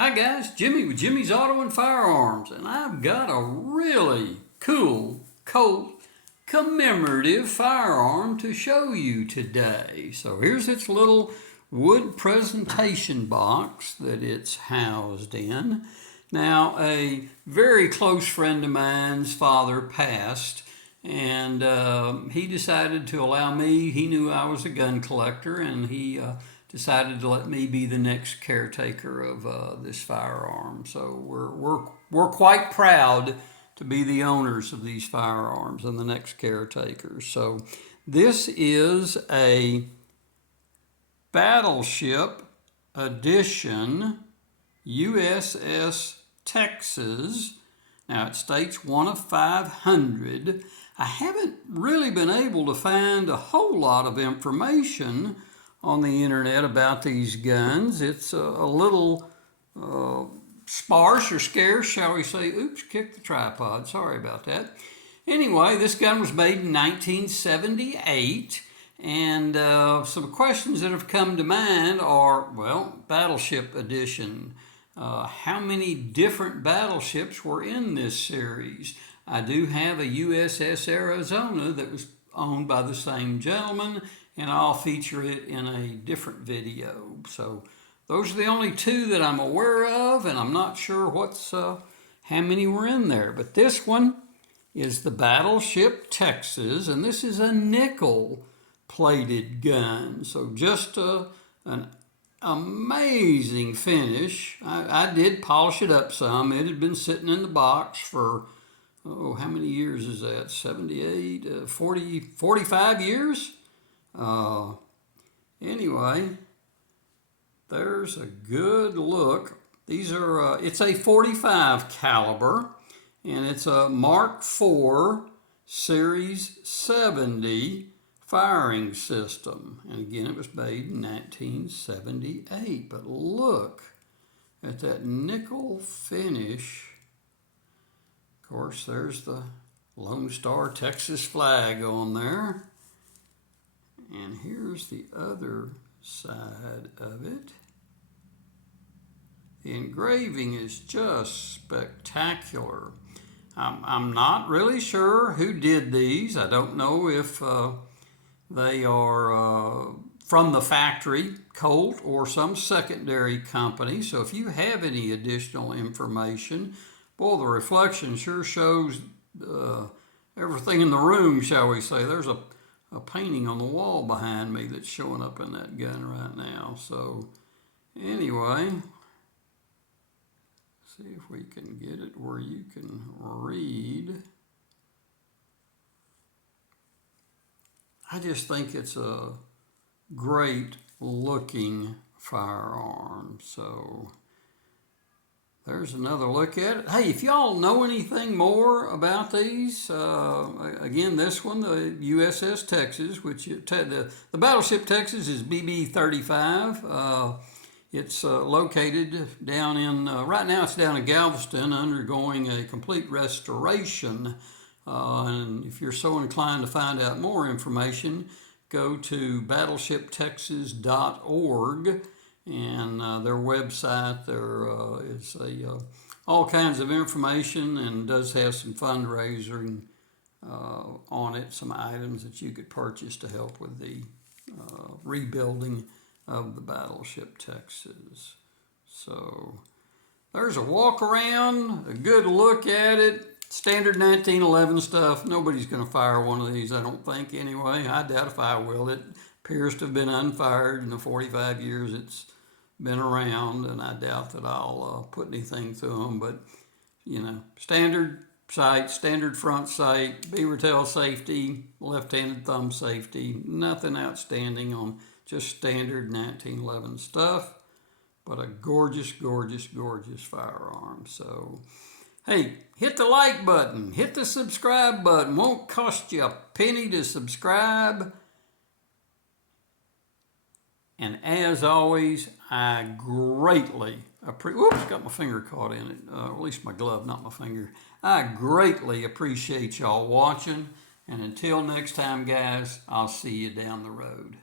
Hi guys, Jimmy with Jimmy's Auto and Firearms, and I've got a really cool Colt Commemorative firearm to show you today. So here's its little wood presentation box that it's housed in. Now, a very close friend of mine's father passed, and he decided to allow me. He knew I was a gun collector, and he decided to let me be the next caretaker of this firearm. So we're quite proud to be the owners of these firearms and the next caretakers. So this is a Battleship edition USS Texas. Now it states 1 of 500. I haven't really been able to find a whole lot of information on the internet about these guns. It's a little sparse or scarce, shall we say. Oops, kicked the tripod. Sorry about that. Anyway, this gun was made in 1978, and some questions that have come to mind are, well, Battleship Edition. How many different battleships were in this series? I do have a USS Arizona that was owned by the same gentleman, and I'll feature it in a different video. So those are the only two that I'm aware of, and I'm not sure how many were in there. But this one is the Battleship Texas, and this is a nickel plated gun. So just an amazing finish. I did polish it up some. It had been sitting in the box for, how many years is that? 78, 40, 45 years? Anyway, there's a good look. These are, it's a 45 caliber, and it's a Mark IV Series 70 firing system. And again, it was made in 1978. But look at that nickel finish. Of course, there's the Lone Star Texas flag on there. And here's the other side of it. The engraving is just spectacular. I'm not really sure who did these. I don't know if they are from the factory, Colt, or some secondary company. So if you have any additional information, boy, the reflection sure shows everything in the room, shall we say. There's a painting on the wall behind me that's showing up in that gun right now. So anyway, see if we can get it where you can read. I just think it's a great looking firearm. So there's another look at it. Hey, if y'all know anything more about these, again, this one, the USS Texas, which the Battleship Texas is BB-35. It's located down in, right now it's down in Galveston, undergoing a complete restoration. And if you're so inclined to find out more information, go to battleshiptexas.org. And their website, there is all kinds of information, and does have some fundraising on it, some items that you could purchase to help with the rebuilding of the Battleship Texas. So there's a walk around, a good look at it. Standard 1911 stuff. Nobody's going to fire one of these, I don't think, anyway. I doubt if I will. It appears to have been unfired in the 45 years it's been around, and I doubt that I'll put anything through them. But, you know, standard sight, standard front sight, beaver tail safety, left-handed thumb safety. Nothing outstanding on just standard 1911 stuff, but a gorgeous, gorgeous, gorgeous firearm. So, hey, hit the like button, hit the subscribe button. Won't cost you a penny to subscribe. And as always, I greatly appreciate, oops, got my finger caught in it, at least my glove, not my finger. I greatly appreciate y'all watching. And until next time, guys, I'll see you down the road.